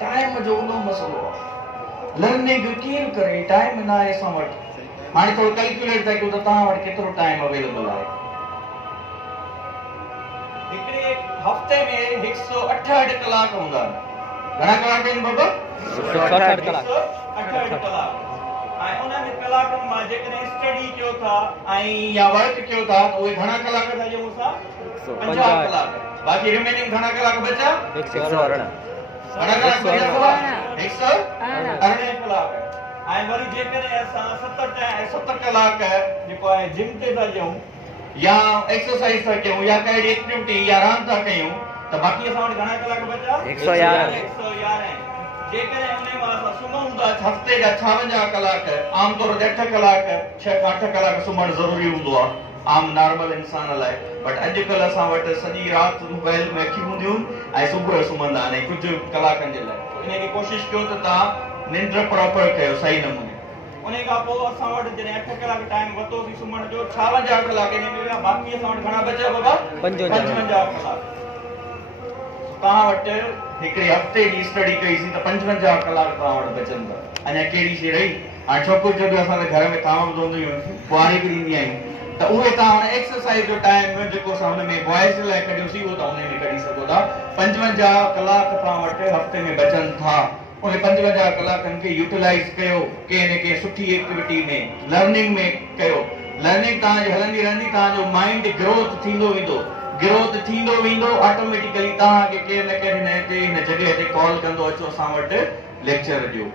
टाइम जो उनो मसलो लर्निंग कीअं करे टाइम न आहे असां वटि हाणे थोरो कैलकुलेट था कयूं त तव्हां वटि केतिरो टाइम अवेलेबल आहे हिकिड़े हफ़्ते में 168 कलाक हूंदा घणा कलाक आहिनि बाबा 168 कलाक 168 कलाक ऐं उन्हनि कलाकनि मां जेकॾहिं स्टडी कयो था ऐं या वर्क कयो था त उहे घणा कलाक था ॾियूं असां 50 कलाक बाक़ी रिमेनिंग घणा कलाक बचा 118 घणा कलाक बचा 118 कलाक ऐं वरी जेकॾहिं असां 7 कलाक जेको आहे जिम ते था ॾियूं या एक्सरसाइज था कयूं या कहिड़ी एक्टिविटी या रांदि था कयूं त बाक़ी असां वटि घणा कलाक बचा 111 जेकॾहिं उन मां असां सुम्हूं था हफ़्ते जा 56 कलाक आमतौर ते 8 कलाक 6 खां 8 कलाक सुम्हणु ज़रूरी हूंदो आहे आम नॉर्मल इंसान लाइ बट अॼुकल्ह असां वटि सॼी राति मोबाइल में अखियूं हूंदियूं ऐं सुबुह सुम्हंदा आहिनि कुझु कलाकनि जे लाइ इन खे कोशिशि कयो त तव्हां निंड प्रॉपर कयो सही नमूने उन खां पोइ असां वटि जॾहिं 8 कलाक टाइम वरितोसीं सुम्हण जो 56 कलाक इन में बाक़ी असां वटि घणा बचा बाबा 55 कलाक तव्हां वटि हिकिड़े हफ़्ते जी स्टडी कईसीं त 55 कलाक तव्हां वटि बचंदा अञा कहिड़ी शइ रही हाणे छोकिरियूं जॾहिं असांजे घर में ताम हूंदियूं आहिनि ॿुआरी बि ॾींदी आहियूं त उहे तव्हां हाणे एक्सरसाइज जो टाइम जेको असां हुन में बॉइज़ लाइ कढियोसीं उहो तव्हां हुन में कढी सघो था 55 कलाक तव्हां वटि हफ़्ते में बचनि था उन 55 कलाकनि खे यूटिलाइज़ कयो कंहिं न कंहिं सुठी एक्टिविटी में लर्निंग में कयो लर्निंग तव्हांजी हलंदी रहंदी तव्हांजो माइंड ग्रोथ थींदो वेंदो ऑटोमेटिकली तव्हांखे कंहिं न कंहिं हिन जॻह ते कॉल कंदो अचो असां वटि लेक्चर ॾियो